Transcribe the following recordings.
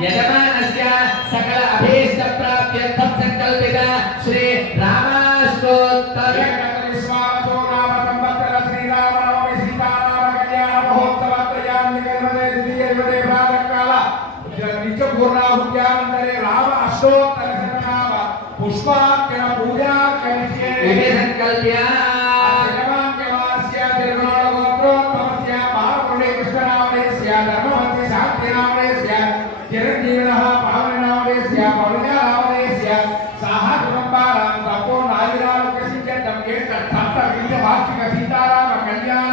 यजमानस्य सकल अभीष्ट प्राप्त्यर्थं संकल्पित श्री रामाष्टोत्तर स्वागतो नाम संवत्सर श्री राम नवमी सीताराम कल्याण महोत्सव त्रयान्विके द्वितीये प्रातःकाल नित्य पूर्णाहुत्यानन्तरे राम अष्टोत्तर शतनाम पुष्पार्चन पूजा करिष्ये इति संकल्प्य जगमान्यमास्य तिरुनाळगोत्रोत्तमस्य महापुरुषे कृष्णनामस्य धर्मवन्ति शान्तिनामस्य चिरंजीविनः पावननामस्य पौर्णिमानामस्य साह कुटुंबानां संपूर्ण आयुरारोग्यसिद्ध्यर्थं सप्तविंशवार्षिक सीताराम कल्याण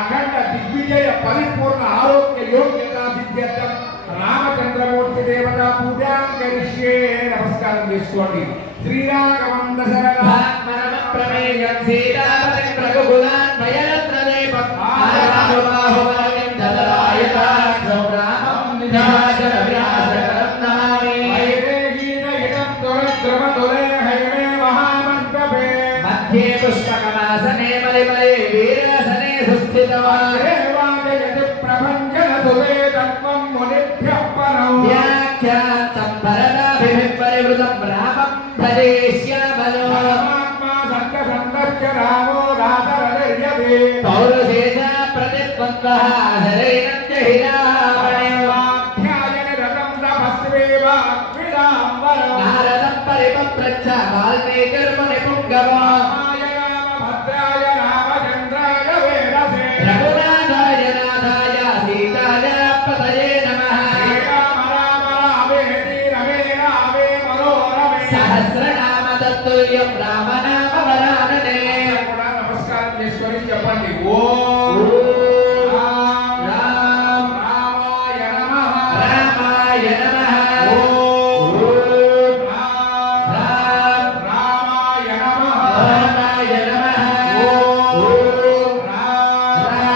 अखंड दिग्विजय परिपूर्ण आरोग्य योग्यता सिद्ध्यर्थं रामचंद्रमूर्ति देवता पूजा करिष्ये नमस्कारं చేసుకోండి శ్రీరామం దశరథాత్మనమ ప్రమేయం సీతాపతిం రఘుకులాన్ భయత్రదేవం ఆరామబాహువరం దదరాయతా సంగ్రామం నిజాచర వినాశకరం నమామి వైదేహీన ఇదం దురద్రమదురే హైమే మహామంటపే మధ్యే పుష్పకమాసనే మలిమలే వీరాసనే సుస్థితవాన్ దేవాజయతి ప్రభంజన సుదే తత్వం మునిభ్యః పరం వ్యాఖ్యాతం భరతాభిపరివృతం రామం భజే శ్యామలో పరమాత్మా సంత సంతస్య రామో రాధరయతే పౌరుషేచ ప్రతిద్వంద్వః శరైణం చ హిరావణేవాధ్యాయన రతం తపస్వేవ విలాంబరం నారదం పరిపప్రచ్ఛ వాల్మీకిర్ముని పుంగవో భద్రాయ రామచంద్రాయ వేదసే రఘునాథాయ నాథాయ సీతాయ పతయే నమః శ్రీరామ రామ రామేతి రమే రామే మనోరమే సహస్రనామ తత్తుల్యం రామనామ వరాననే కూడా నమస్కారం చేసుకొని చెప్పండి ఓం రామ రామాయ నమః రామాయ నమః ఓం రామ రామాయ నమః రామాయ నమః ఓం రామాయ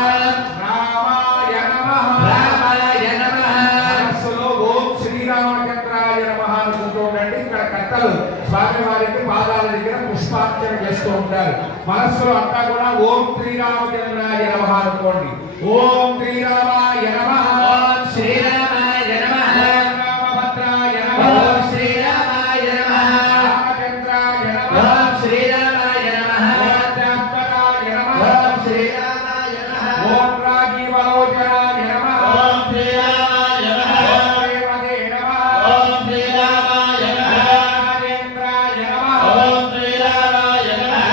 నమః రామాయ నమః మనస్సులో ఓం శ్రీరామచంద్రాయ నమః అనుకుంటూ ఉండండి. ఇక్కడ కర్తలు స్వామివారికి పాదాల దగ్గర పుష్పార్చన చేస్తూ ఉంటారు. మనస్సులో అంతా కూడా ఓం శ్రీరామచంద్రాయ నమః అనుకోండి. ఓం శ్రీరామాయ నమః ఓం శ్రీరామాయ నమః రామభద్రాయ నమః ఓం శ్రీరామాయ నమః రామచంద్రాయ నమః ఓం శ్రీరామాయ నమః రామచంద్రాయ నమః ఓం శ్రీరామాయ నమః ఓం రాజీవలోచనాయ నమః ఓం శ్రీరామాయ నమః ఓం దేవదే నమః ఓం శ్రీరామాయ నమః రాజేంద్రాయ నమః ఓం శ్రీరామాయ నమః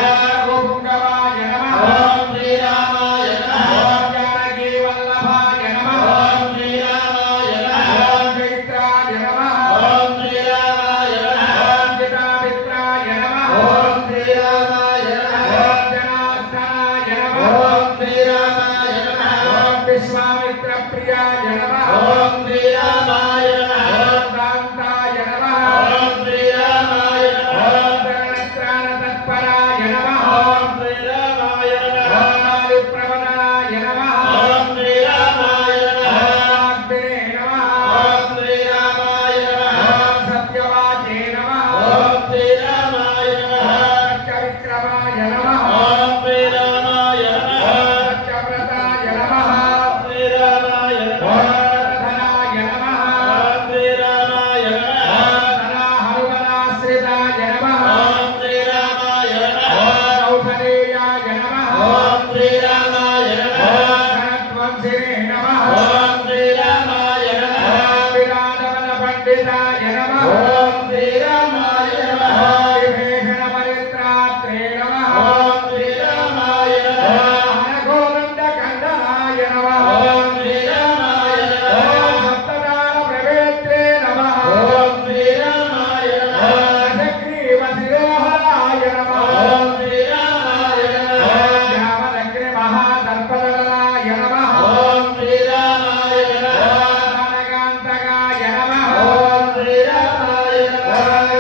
గోపుంగవాయ నమః ఓం శ్రీరామాయ నమః ఓం జానకీ వల్లభాయ నమః ఓం శ్రీరామాయ నమః ఓం చైత్రాయ నమః ఓం శ్రీరామాయ నమః ఓం చితామిత్రాయ నమః ఓం శ్రీరామాయ నమః ఓం జనార్దనాయ నమః ఓం శ్రీరామాయ నమః ఓం విశ్వామిత్ర ప్రియాయ నమః ఓం శ్రీరామాయ నమః ఓం కాంతాయ నమః ఓం శ్రీరామాయ నమః ఓం జగత్రాణ తత్పరాయ నమః ఓం శ్రీరామాయ నమః ఓం ఆదిప్రవణాయ నమః ఓం శ్రీరామాయ నమః ఓం అగ్నే నమః ఓం శ్రీరామాయ నమః ఓం సత్యవాచే నమః ఓం శ్రీరామాయ నమః ఓం సత్యవిక్రమాయ నమః ఓం శ్రీరామాయ నమః ఓం సత్యవ్రతాయ నమః ఓం శ్రీరామాయ నమః ఓం రథనాయ నమః ఓం శ్రీరామాయ నమః ఓం ధనాహరుగణాశ్రితాయ నమః ఓం శ్రీరామాయ నమః ఓం కౌసలేయాయ నమః ఓం శ్రీరామాయ నమః ఓం ధనధ్వంసినే నమః ఓం శ్రీరామాయ నమః ఓం విరాటవన పండితాయ నమః ఓం శ్రీరామాయ నమః ఓం విభీషణ పరిత్రాత్రే నమః ఓం శ్రీరామాయ నమః ఓం అనఘోరండ కందనాయ నమః ఓం శ్రీరామాయ నమః ఓం సప్తదాన ప్రవేత్రే నమః ఓం శ్రీరామాయ నమః ఓం దశగ్రీవ శిరోహరాయ నమః ఓం శ్రీరామాయ నమః ఓం ధ్యామదగ్ని మహాదర్పదలనాయ నమః ఓం శ్రీరామాయ నమః ఓం దానకాంతకాయ నమః ఓం శ్రీరామాయ నమః ఓం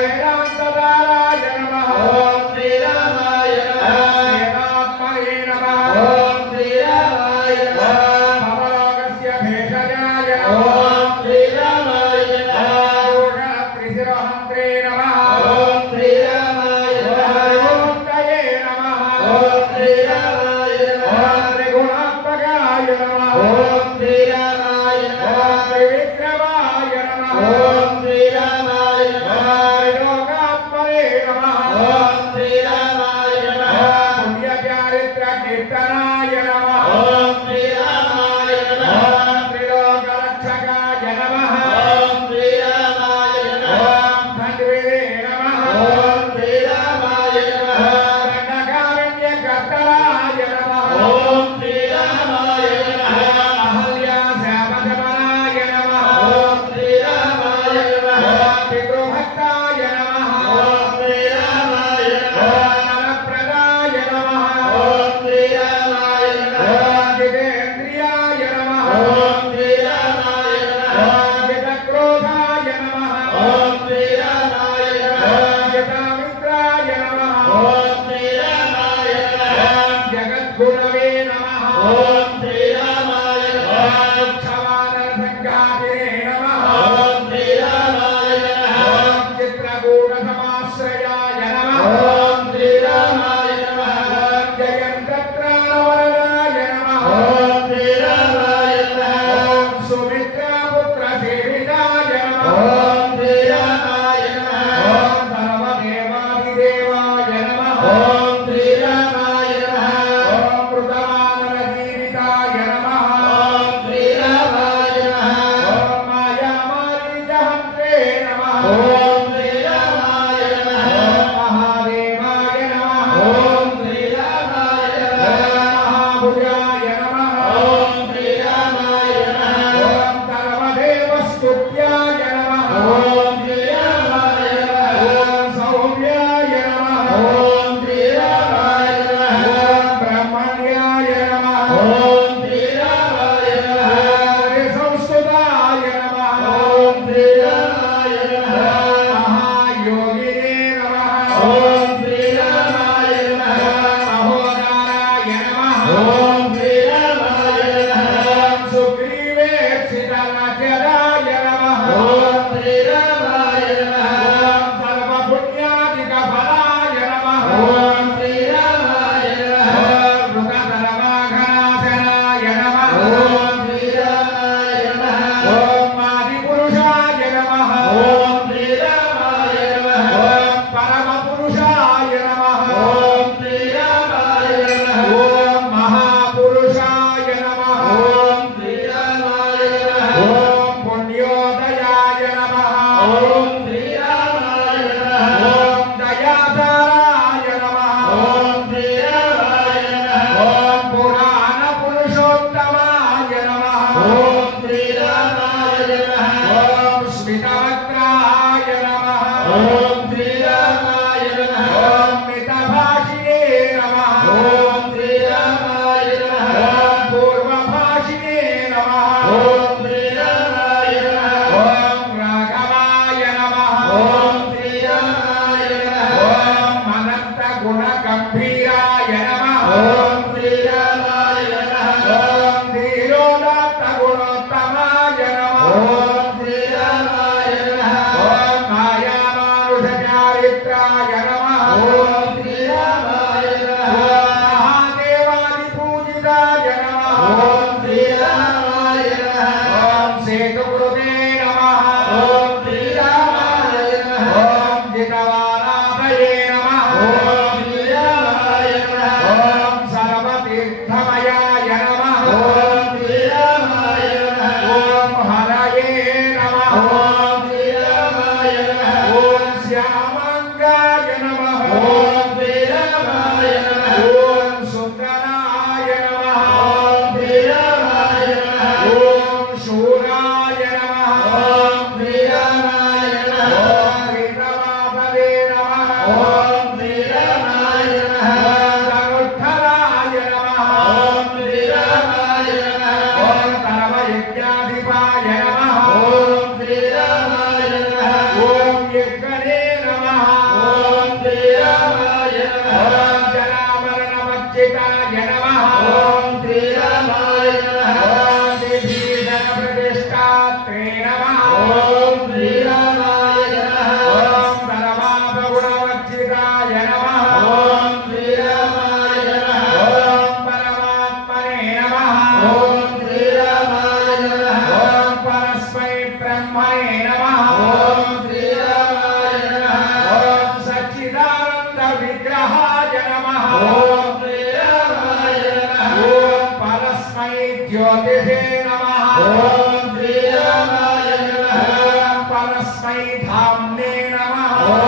ఓం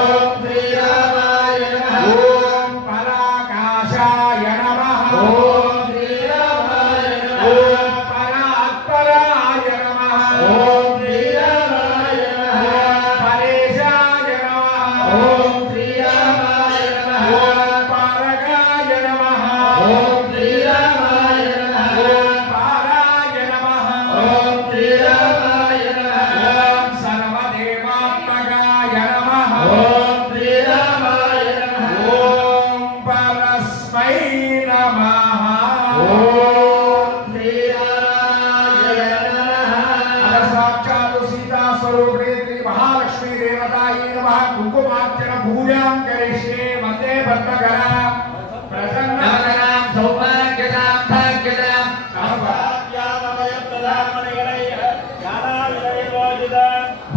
శ్రీరామాయ నమః ఓం పరాకాశాయ నమః ఓం శ్రీరామాయ నమః ఓం పరాత్పరాయ నమః ఓం శ్రీరామాయ నమః ఓం పరేశాయ నమః ఓం శ్రీరామాయ నమః ఓం పారకాయ నమః ఓం శ్రీరామాయ నమః ఓం పారాయ నమః ఓం శ్రీరామాయ నమః ఓం సర్వదేవాత్మకాయ నమః ఓం శ్రీరామాయ నమః ఓం పరస్మై నమః ఓం శ్రీరామాయ నమః అద సాక్షాత్ సీతా స్వరూపిణి శ్రీ మహాలక్ష్మీ దేవతాయై నమః కుంకుమార్చన పూజాం కరిష్యే వందే భక్తగణ ప్రసన్నవదనాం సౌభాగ్యదాం భాగ్యదాం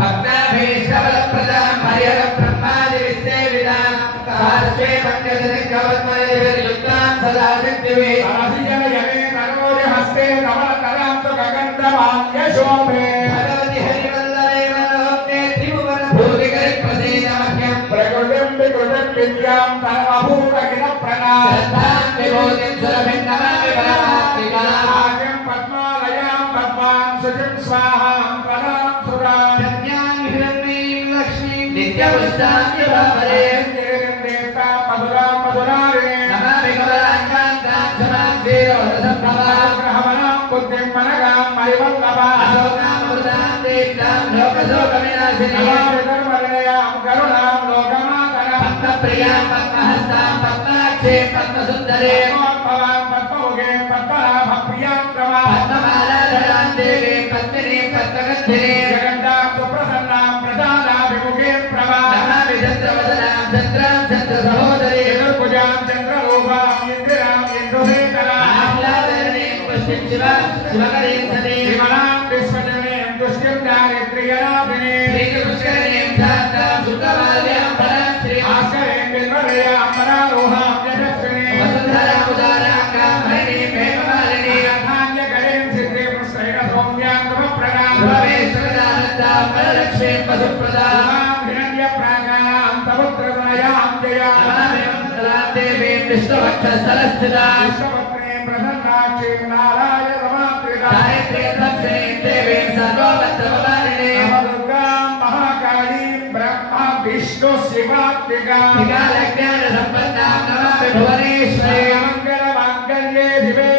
భక్తాభీష్టవరప్రదాం హరిహర బ్రహ్మాది విశ్వేవిదాం కాశ్వే పండితనికవత్మనిర్యుక్తాం సదా శక్తివే ఆసిజనయనే నరోజ హస్తే కమలతరాం తు గగంధమాన్యశోభే భగవతి హరివల్లభే మనోక్తే త్రిభువన భూతికరి ప్రసీదమహ్యం ప్రకృతిం వికృతిం విద్యాం తమభూతకిల ప్రణాం శ్రద్ధాం విభూతిం సురభిం నమామి పరమాత్మికాం పద్మాలయాం పద్మాం శుచిం స్వాహాం పరాం సురాం నిత్యముష్టాంగి భావరే దేవతా మధురాం మధురారే నమామి కమలాంకాంతాం క్షమాం క్షీరోదసంభవాం గ్రహవనాం బుద్ధిం మనగాం మరివల్లభాం అశోకామృతాం దీప్తాం లోకశోకవినాశినీం నమామి ధర్మనిలయాం కరుణాం లోకమాతరాం పద్మప్రియాం పద్మహస్తాం పద్మాక్షీం పద్మసుందరీం పద్మభవాం పద్మముఖీం పద్మనాభప్రియాం ప్రమాం పద్మమాలాధరాం దేవీం పద్మినీం పద్మగంధినీం జగన్నాం సుప్రసన్నాం ప్రసాదాభిముఖీం నమామి చంద్రవదనాం చంద్రాం చంద్ర సహోదరీ చతుర్భుజాం చంద్రరూపాం ఇందిరాం ఇందుశేఖరాం ఆహ్లాదరణీం పుష్టిం శివాం శివకరీం సతీం విమలాం విశ్వజనీం తుష్టిం దారిద్ర్యనాథినీం శ్రీపుష్కరిణీం శాంతాం శుద్ధమాల్యాం పరాం శ్రీ భాస్కరీం బిల్వలయాం పరారోహాం యశస్వినీం వసుంధరాం ఉదారాంగాం హరిణీం హేమమాలినీం అర్ధాన్యకరీం సిద్ధిం శ్రైణ సౌమ్యాం తమప్రదాం భవేశ్వరదానందాం వరలక్ష్మీం వసుప్రదాం విష్ణుభక్షస్థలస్థితాం విష్ణుభక్త్రీం ప్రసన్నాక్షీం నారాయణమాత్రికాం గాయత్రీం భక్త్రీం దేవీం సర్వభద్రభవానినీం నవదుర్గాం మహాకాళీం బ్రహ్మ విష్ణు శివాత్మికాం జ్ఞాన సంపన్నాం నమామి భువనేశ్వరీం మంగళమాంగళ్యే శివే